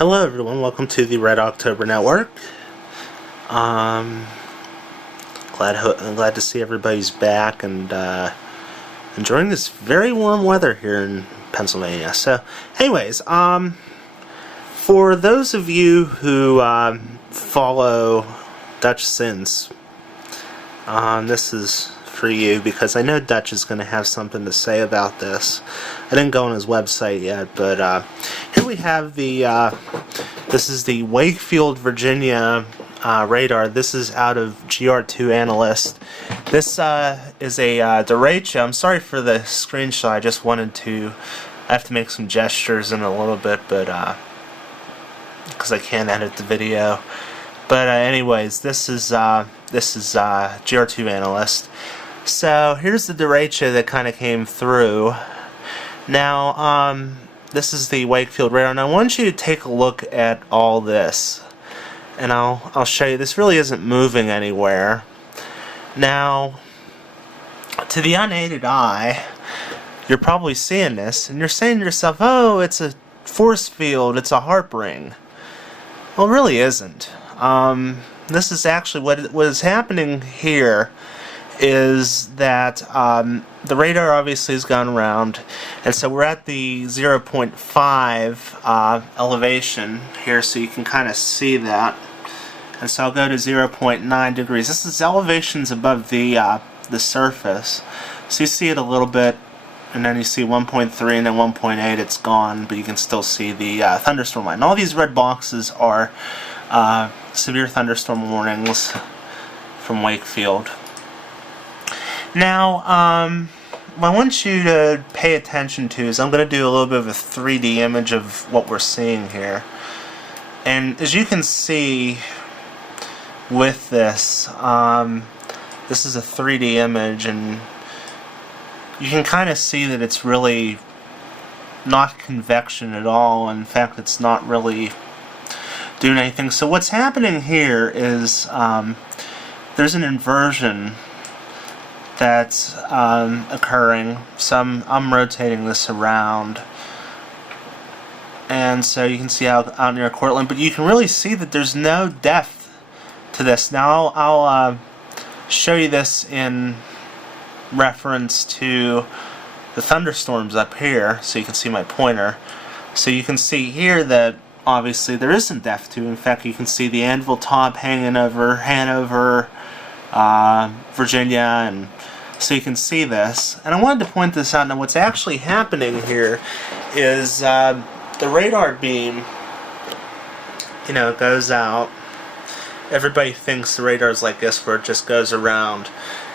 Hello everyone, welcome to the Red October Network. Glad to see everybody's back and enjoying this very warm weather here in Pennsylvania. So, anyways, for those of you who follow Dutch since, this is for you because I know Dutch is going to have something to say about this. I didn't go on his website yet, but here we have the this is the Wakefield, Virginia radar. This is out of GR2 Analyst. This is a derecho. I'm sorry for the screenshot. I just wanted to. I have to make some gestures in a little bit, but because I can't edit the video. But anyways, this is GR2 Analyst. So here's the derecho that kind of came through. Now, this is the Wakefield radar, and I want you to take a look at all this, and I'll show you. This really isn't moving anywhere. Now, to the unaided eye, you're probably seeing this, and you're saying to yourself, "Oh, it's a force field. It's a HAARP ring." Well, it really isn't. This is actually what is happening here. Is that the radar obviously has gone around, and so we're at the 0.5 elevation here, so you can kind of see that. And so I'll go to 0.9 degrees. This is elevations above the surface, so you see it a little bit, and then you see 1.3 and then 1.8. It's gone, but you can still see the thunderstorm line. All these red boxes are severe thunderstorm warnings from Wakefield. Now, what I want you to pay attention to is I'm going to do a little bit of a 3D image of what we're seeing here. And as you can see with this, this is a 3D image, and you can kind of see that it's really not convection at all. In fact, it's not really doing anything. So what's happening here is there's an inversion that's occurring. So I'm rotating this around, and so you can see out near Cortland, but you can really see that there's no depth to this. Now I'll show you this in reference to the thunderstorms up here, so you can see my pointer. So you can see here that obviously there isn't depth to. In fact, you can see the anvil top hanging over Hanover, Virginia, and so you can see this. And I wanted to point this out. Now what's actually happening here is the radar beam, you know, goes out. Everybody thinks the radar is like this, where it just goes around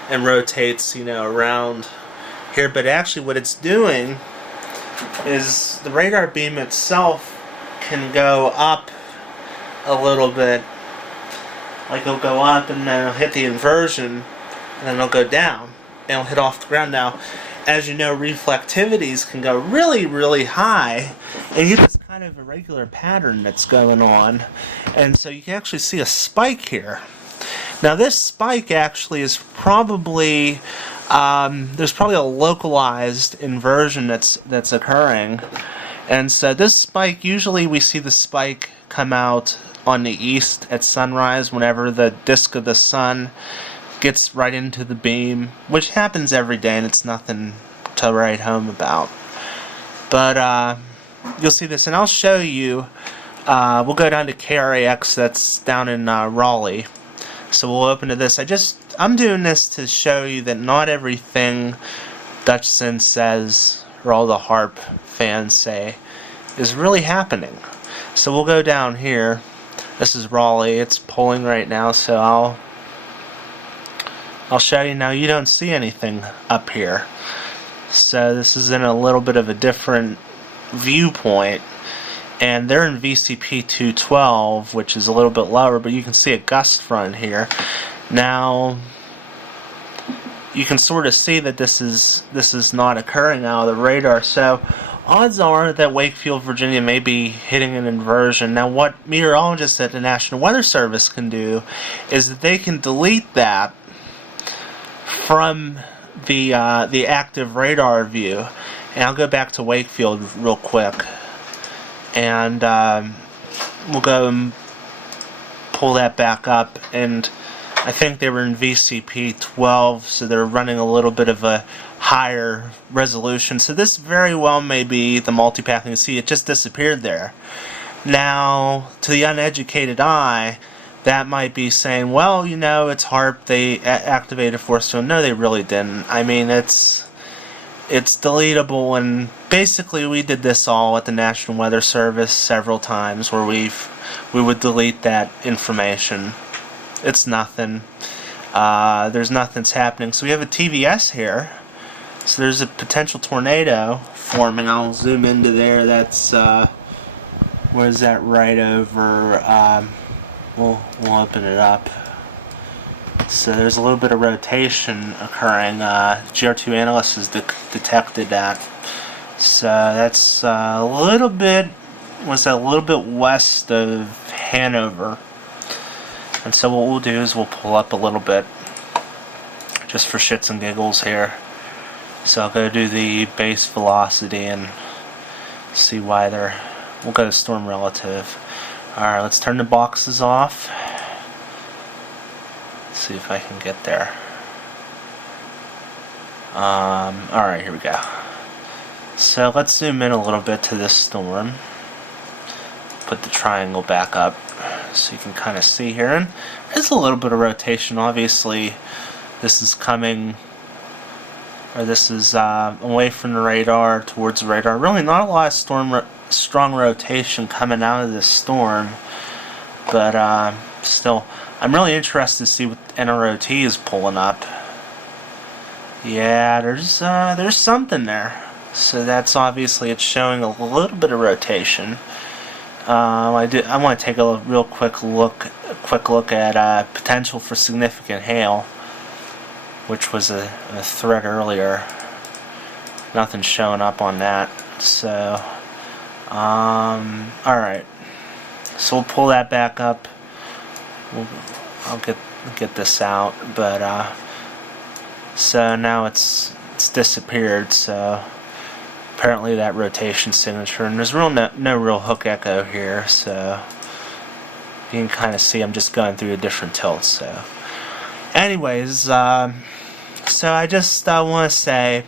and rotates, you know, around here. But actually what it's doing is the radar beam itself can go up a little bit. Like it'll go up and then it'll hit the inversion, and then it'll go down. It'll hit off the ground. Now, as you know, reflectivities can go really, really high, and you get this kind of irregular pattern that's going on, and so you can actually see a spike here. Now, this spike actually is probably there's probably a localized inversion that's occurring, and so this spike, usually we see the spike come out on the east at sunrise whenever the disk of the sun gets right into the beam, which happens every day, and it's nothing to write home about. But you'll see this, and I'll show you. We'll go down to KRAX, that's down in Raleigh. So we'll open to this. I'm doing this to show you that not everything Dutch Sin says, or all the HAARP fans say, is really happening. So we'll go down here. This is Raleigh. It's pulling right now, so I'll show you. Now you don't see anything up here, so this is in a little bit of a different viewpoint, and they're in VCP 212, which is a little bit lower, but you can see a gust front here. Now you can sort of see that this is not occurring out of the radar, so odds are that Wakefield, Virginia may be hitting an inversion. Now what meteorologists at the National Weather Service can do is that they can delete that from the active radar view. And I'll go back to Wakefield real quick, and we'll go and pull that back up, and I think they were in VCP 12, so they're running a little bit of a higher resolution. So this very well may be the multipath. You can see it just disappeared there. Now, to the uneducated eye, that might be saying, well, you know, it's HAARP, they activated force field. No, they really didn't. I mean, it's deletable, and basically we did this all at the National Weather Service several times where we would delete that information. It's nothing. There's nothing's happening. So we have a TVS here. So there's a potential tornado forming. I'll zoom into there. That's what is that right over? We'll open it up. So there's a little bit of rotation occurring. GR2 analyst has detected that. So that's a little bit. Was that a little bit west of Hanover? And so what we'll do is we'll pull up a little bit, just for shits and giggles here. So I'll go do the base velocity and see why they're. We'll go to storm relative. Alright, let's turn the boxes off. Let's see if I can get there. Alright, here we go. So let's zoom in a little bit to this storm. Put the triangle back up so you can kind of see here. And there's a little bit of rotation. Obviously, this is coming, or this is away from the radar towards the radar. Really not a lot of strong rotation coming out of this storm, but still, I'm really interested to see what NROT is pulling up. Yeah, there's something there. So that's obviously, it's showing a little bit of rotation. I want to take a real quick look at potential for significant hail, which was a threat earlier. Nothing's showing up on that. So, all right. So we'll pull that back up. I'll get this out, but so now it's disappeared. So. Apparently that rotation signature, and there's no real hook echo here, so you can kind of see I'm just going through the different tilts. So anyways, so I just want to say,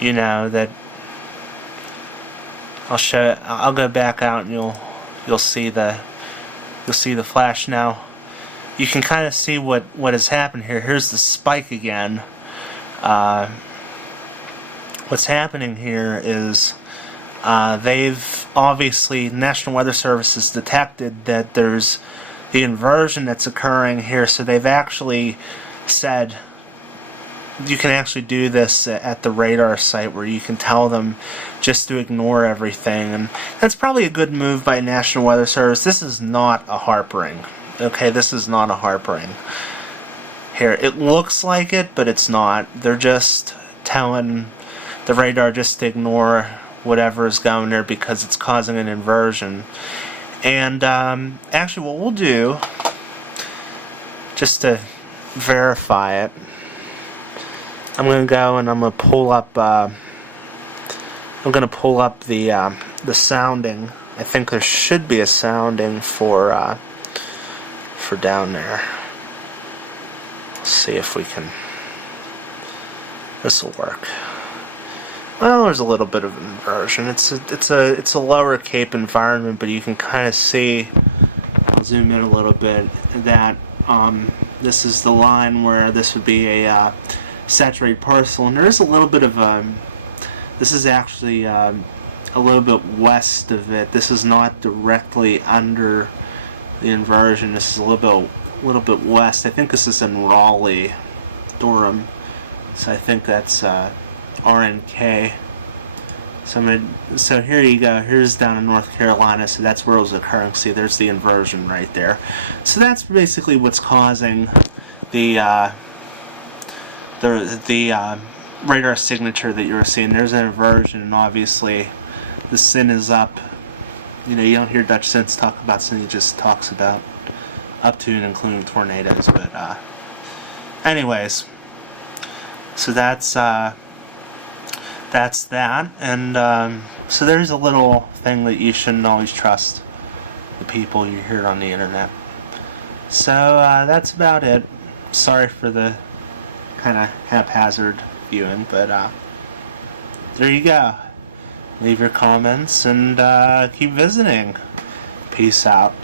you know, that I'll go back out and you'll see the flash. Now you can kind of see what has happened here. Here's the spike again. What's happening here is they've obviously, National Weather Service has detected that there's the inversion that's occurring here, so they've actually said you can actually do this at the radar site where you can tell them just to ignore everything, and that's probably a good move by National Weather Service. This is not a HAARP ring. Okay, this is not a HAARP ring. Here, it looks like it, but it's not. They're just telling the radar just to ignore whatever is going there because it's causing an inversion. And actually what we'll do, just to verify it, I'm going to go and I'm going to pull up the sounding. I think there should be a sounding for down there. Let's see if we can, this will work. Well, there's a little bit of inversion. It's a lower Cape environment, but you can kind of see. I'll zoom in a little bit. That this is the line where this would be a saturated parcel, and there is a little bit of this is actually a little bit west of it. This is not directly under the inversion. This is a little bit west. I think this is in Raleigh, Durham. So I think that's RNK. So here you go. Here's down in North Carolina. So that's where it was occurring. See, there's the inversion right there. So that's basically what's causing the radar signature that you're seeing. There's an inversion, and obviously the SIN is up. You know, you don't hear Dutch SINs talk about SIN. He just talks about up to and including tornadoes. But anyways, so that's that, and so there's a little thing that you shouldn't always trust the people you hear on the internet. So that's about it. Sorry for the kind of haphazard viewing, but there you go. Leave your comments and keep visiting. Peace out.